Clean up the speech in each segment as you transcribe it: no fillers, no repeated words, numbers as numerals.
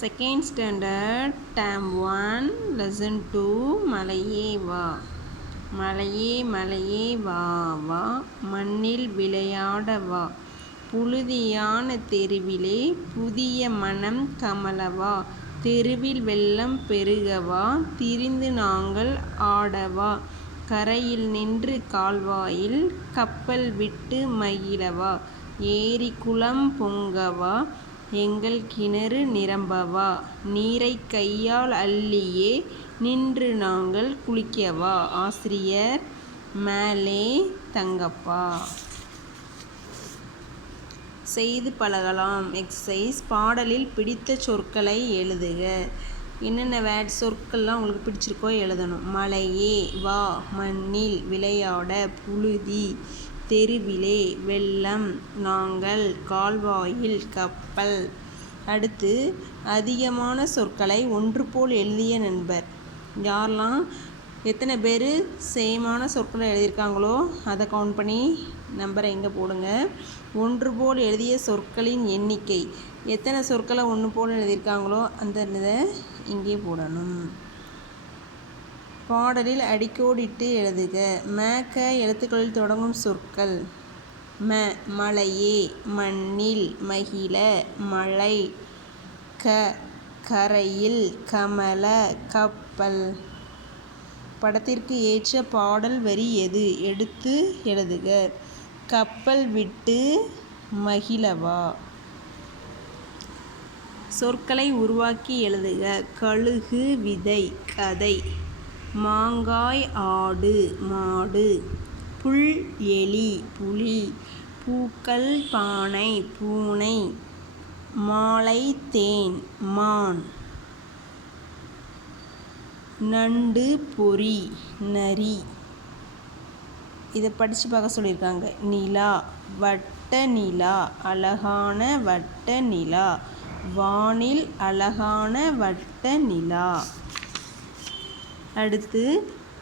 Second standard term 1 lesson 2 மலையே வா. மலையே மலையே வா வா, மண்ணில் விளையாட வா. புழுதியான தெருவிலே புதிய மனம் கமழவா. தெருவில் வெள்ளம் பெருகவா, திரிந்து நாங்கள் ஆடவா. கரையில் நின்று கால்வாயில் கப்பல் விட்டு மகிழவா. ஏரி குளம் பொங்கவா, எங்கள் கிணறு நிரம்பவா. நீரைக் கையால் அள்ளியே நின்று நாங்கள் குளிக்கவா. ஆசிரியர் மேலே தங்கப்பா. செய்து பழகலாம். எக்ஸசைஸ். பாடலில் பிடித்த சொற்களை எழுதுக. என்னென்ன சொற்கள்லாம் உங்களுக்கு பிடிச்சிருக்கோ எழுதணும். மலையே வா, மண்ணில் விளையாட, புழுதி, தெருவிலே, வெள்ளம், நாங்கள், கால்வாயில், கப்பல். அடுத்து அதிகமான சொற்களை ஒன்று போல் எழுதிய நண்பர். யாரெல்லாம் எத்தனை பேர் சேமான சொற்களை எழுதியிருக்காங்களோ அதை கவுண்ட் பண்ணி நம்பரை இங்கே போடுங்க. ஒன்று போல் எழுதிய சொற்களின் எண்ணிக்கை. எத்தனை சொற்களை ஒன்று போல் எழுதியிருக்காங்களோ அந்த இதை இங்கே போடணும். பாடலில் அடிக்கோடிட்டு எழுதுக. க எழுத்துக்களில் தொடங்கும் சொற்கள். மலையே, மண்ணில், மகிழ, மழை, கரையில், கமல, கப்பல். படத்திற்கு ஏற்ற பாடல் வரி எது? எடுத்து எழுதுக. கப்பல் விட்டு மகிழவா. சொற்களை உருவாக்கி எழுதுக. கழுகு விதை கதை. மாங்காய் ஆடு மாடு. புல் எலி புலி. பூக்கள் பானை பூனை. மாலை தேன் மான். நண்டு பொறி நரி. இதை படித்து பார்க்க சொல்லியிருக்காங்க. நிலா வட்ட நிலா அழகான வட்ட நிலா. வானில் அழகான வட்ட நிலா. அடுத்து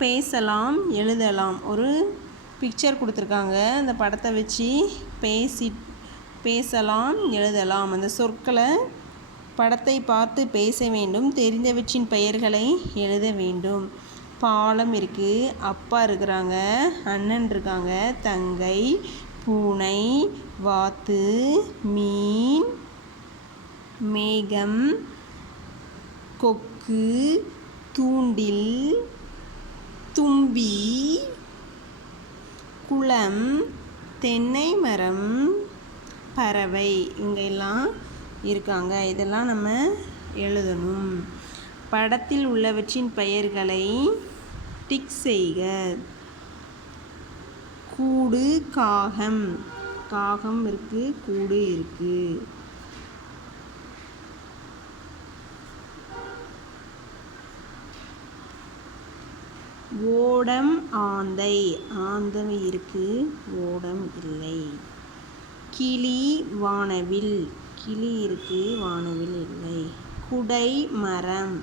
பேசலாம் எழுதலாம். ஒரு பிக்சர் கொடுத்துருக்காங்க. அந்த படத்தை வச்சு பேசலாம் எழுதலாம். அந்த சொற்களை படத்தை பார்த்து பேச வேண்டும். தெரிந்தவற்றின் பெயர்களை எழுத வேண்டும். பாலம் இருக்குது, அப்பா இருக்கிறாங்க, அண்ணன் இருக்காங்க, தங்கை, பூனை, வாத்து, மீன், மேகம், கொக்கு, தூண்டில், தும்பி, குளம், தென்னை மரம், பறவை. இவங்க எல்லாம் இருக்காங்க. இதெல்லாம் நம்ம எழுதணும். படத்தில் உள்ளவற்றின் பெயர்களை டிக் செய்க. கூடு காகம். காகம் இருக்குது, கூடு இருக்குது. ஓடம் ஆந்தை. ஆந்தை இருக்குது, ஓடம் இல்லை. கிளி வானவில். கிளி இருக்குது, வானவில் இல்லை. குடை மரம்.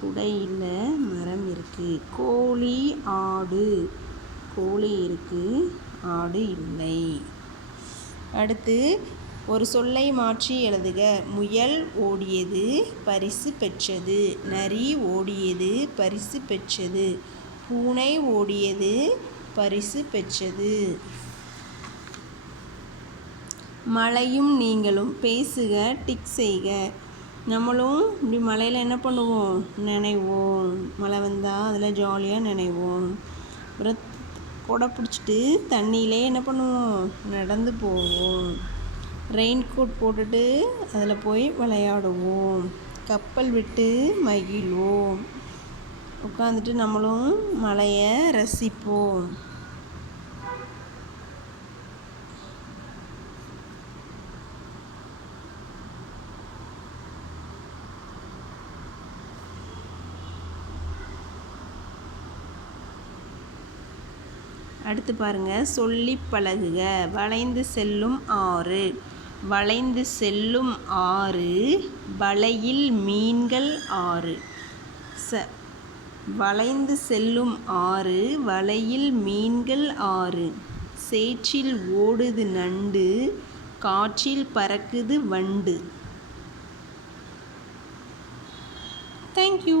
குடை இல்லை, மரம் இருக்குது. கோழி ஆடு. கோழி இருக்குது, ஆடு இல்லை. அடுத்து ஒரு சொல்லை மாற்றி எழுதுக. முயல் ஓடியது பரிசு பெற்றது. நரி ஓடியது பரிசு பெற்றது. பூனை ஓடியது பரிசு பெற்றது. மழையும் நீங்களும் பேசுக, டிக் செய்க. நம்மளும் இப்படி மழையில் என்ன பண்ணுவோம்? நினைவோம். மழை வந்தால் அதில் ஜாலியாக நினைவோம். அப்புறம் கொடை பிடிச்சிட்டு தண்ணியிலே என்ன பண்ணுவோம்? நடந்து போவோம். ரெயின் கோட் போட்டுட்டு அதில் போய் விளையாடுவோம். கப்பல் விட்டு மகிழ்வோம். உட்காந்துட்டு நம்மளும் மழையை ரசிப்போம். அடுத்து பாருங்கள். சொல்லி பழகுக. வளைந்து செல்லும் ஆறு. வளைந்து செல்லும் ஆறு, வலையில் மீன்கள் ஆறு. வளைந்து செல்லும் ஆறு, வலையில் மீன்கள் ஆறு. சேற்றில் ஓடுது நண்டு, காற்றில் பறக்குது வண்டு. தேங்க்யூ.